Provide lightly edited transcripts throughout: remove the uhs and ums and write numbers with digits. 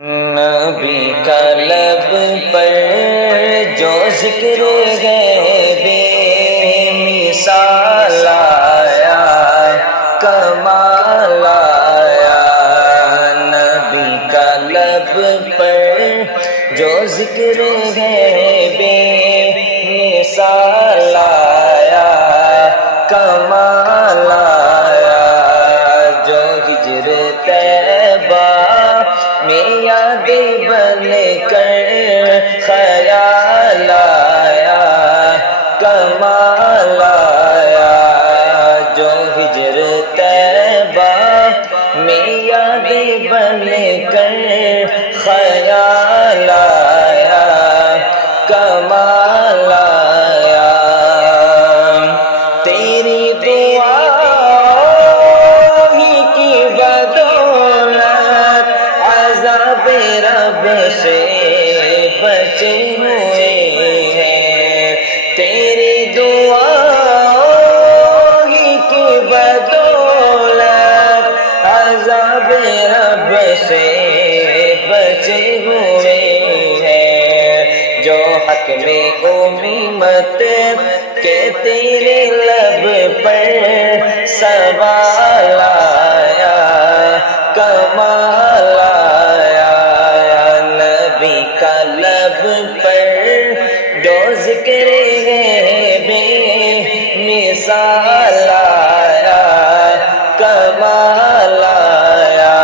نبی کا لب پر جو ذکر ہے بے مثال آیا، کمال آیا۔ نبی کا لب پر جو ذکر ہے بے مثال آیا، کمال آیا۔ جو ہجر طیبہ میں یاد بن کر خیال آیا، کمال آیا۔ جو ہجر طیبہ میں یاد بن کر خیال آیا، کمال آیا۔ تیری دعا ہی کی بدولت عذاب رب سے بچے ہوئے ہیں، تیری دعا ہی کی بدولت عذاب رب سے بچے ہوئے ہیں۔ جو حق میں امیمت کہ تیرے لب پر سوال آیا، کمال آیا۔ نبی کا لب پر جو ذکر ہے بے مثال آیا، کمال آیا۔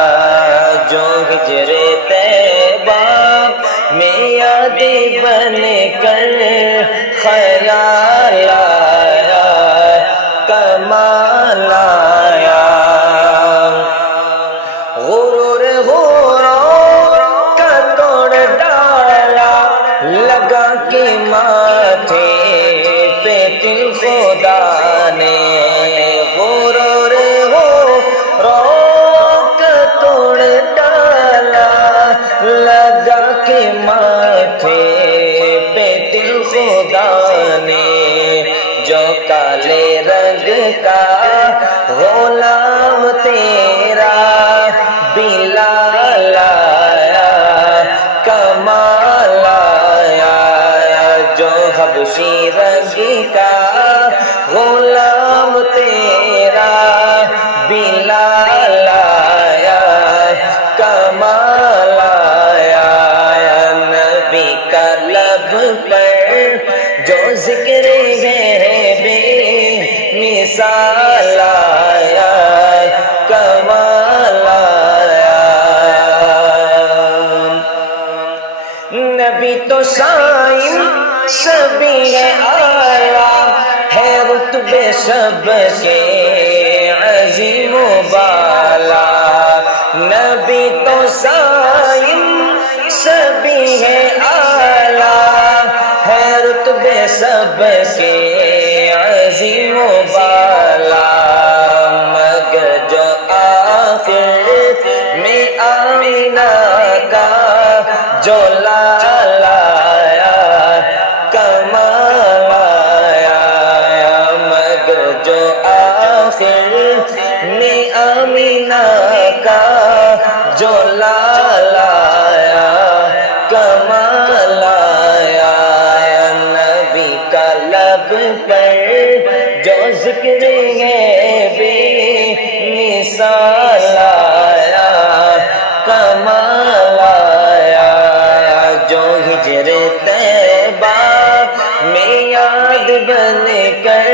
جو ہجر طیبہ میں یاد بن کر خیال آیا، کمال آیا۔ غرور کا توڑ ڈالا لگا کے ماتھے پہ تل خدا نے، غرور کا توڑ ڈالا لگا کے ماتھے پہ تل خدا نے۔ جو کالے رنگ کا غلام تیرا بلال آیا، کمال آیا۔ جو حبشی رنگ کا غلام تیرا بلال آیا، کمال آیا۔ نبی کا لب پر جو ذکر ہے بے مثال آیا، کمال آیا۔ نبی تو سائن سبھی ہے آیا، ہے رتبے سب کے عظیم و بالا۔ نبی تو سائن سبھی ہے آیا، ہے رتبے سب کے عظیم و بالا۔ مگر جو آخر میں آمینہ کا جو لال آیا، کمال آیا۔ مگر جو آخر میں آمینہ کا جو لال آیا، کمال آیا۔ نبی کا لب پر جو ذکر ہے بے مثال آیا، کمال آیا۔ جو ہجر طیبہ میں یاد بن کر